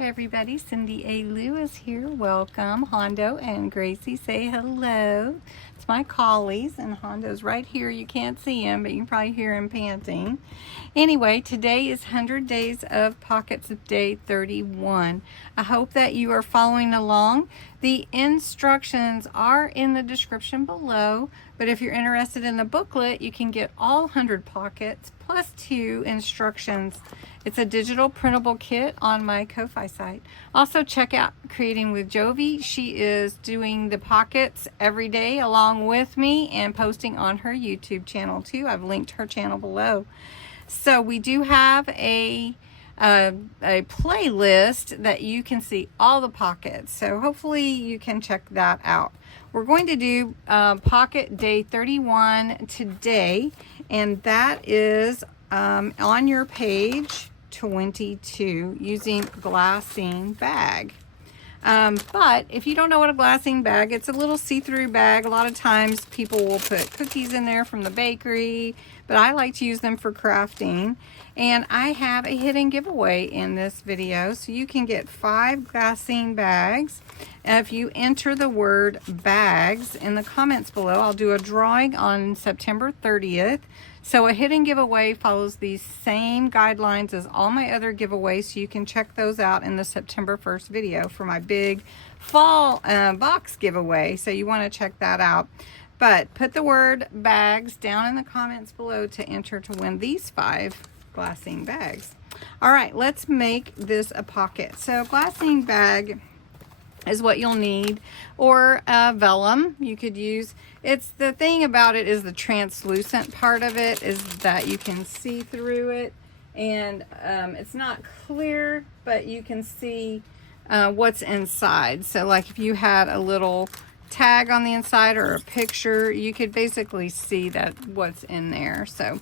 Everybody, Cindy A. Lewis here. Welcome. Hondo and Gracie, say hello. It's my collies, and Hondo's right here. You can't see him, but you can probably hear him panting. Anyway, today is 100 Days of Pockets of Day 31. I hope that you are following along. The instructions are in the description below, but if you're interested in the booklet, you can get all 100 pockets plus 2 instructions. It's a digital printable kit on my Ko-Fi site. Also check out Creating with Jovi. She is doing the pockets every day along with me and posting on her YouTube channel too. I've linked her channel below. So we do have a playlist that you can see all the pockets. So hopefully you can check that out. We're going to do pocket day 31 today, and that is on your page 22 using Glassine bag. But if you don't know what a Glassine bag, it's a little see-through bag. A lot of times people will put cookies in there from the bakery, but I like to use them for crafting. And I have a hidden giveaway in this video, so you can get 5 Glassine bags. If you enter the word bags in the comments below, I'll do a drawing on September 30th. So a hidden giveaway follows these same guidelines as all my other giveaways, so you can check those out in the September 1st video for my big fall box giveaway. So you want to check that out. But put the word bags down in the comments below to enter to win these 5 Glassine bags. All right, let's make this a pocket. So Glassine bag is what you'll need, or vellum you could use. It's the thing about it is the translucent part of it is that you can see through it, and it's not clear, but you can see what's inside. So like if you had a little tag on the inside or a picture, you could basically see that what's in there. So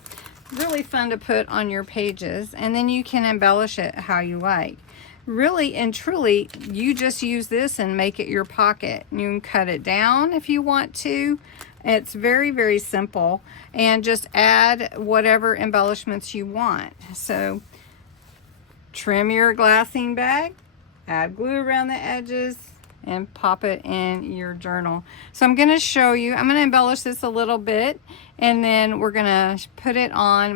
really fun to put on your pages, and then you can embellish it how you like. Really and truly, you just use this and make it your pocket. You can cut it down if you want to. It's very, very simple, and just add whatever embellishments you want. So trim your Glassine bag, add glue around the edges, and pop it in your journal. So I'm going to show you, I'm going to embellish this a little bit, and then we're going to put it on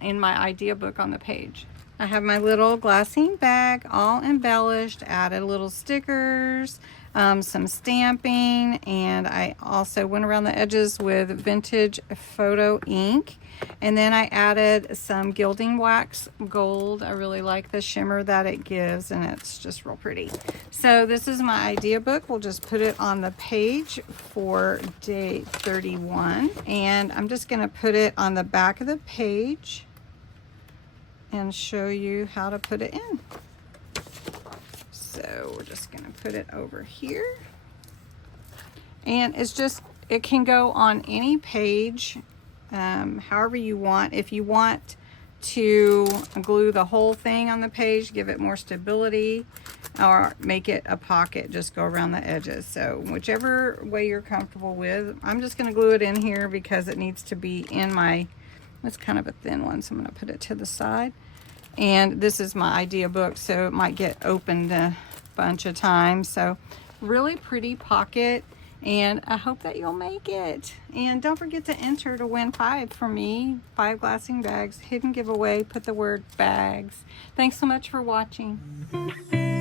in my idea book on the page. I have my little Glassine bag all embellished, added little stickers, some stamping, and I also went around the edges with vintage photo ink. And then I added some gilding wax gold. I really like the shimmer that it gives, and it's just real pretty. So this is my idea book. We'll just put it on the page for day 31. And I'm just going to put it on the back of the page and show you how to put it in. So we're just going to put it over here. And it's just, it can go on any page, however you want. If you want to glue the whole thing on the page, give it more stability, or make it a pocket, just go around the edges. So whichever way you're comfortable with. I'm just going to glue it in here because it needs to be in my, it's kind of a thin one, so I'm going to put it to the side. And this is my idea book, so it might get opened a bunch of times. So really pretty pocket, and I hope that you'll make it. And don't forget to enter to win 5 from me, 5 Glassine bags, hidden giveaway, put the word bags. Thanks so much for watching.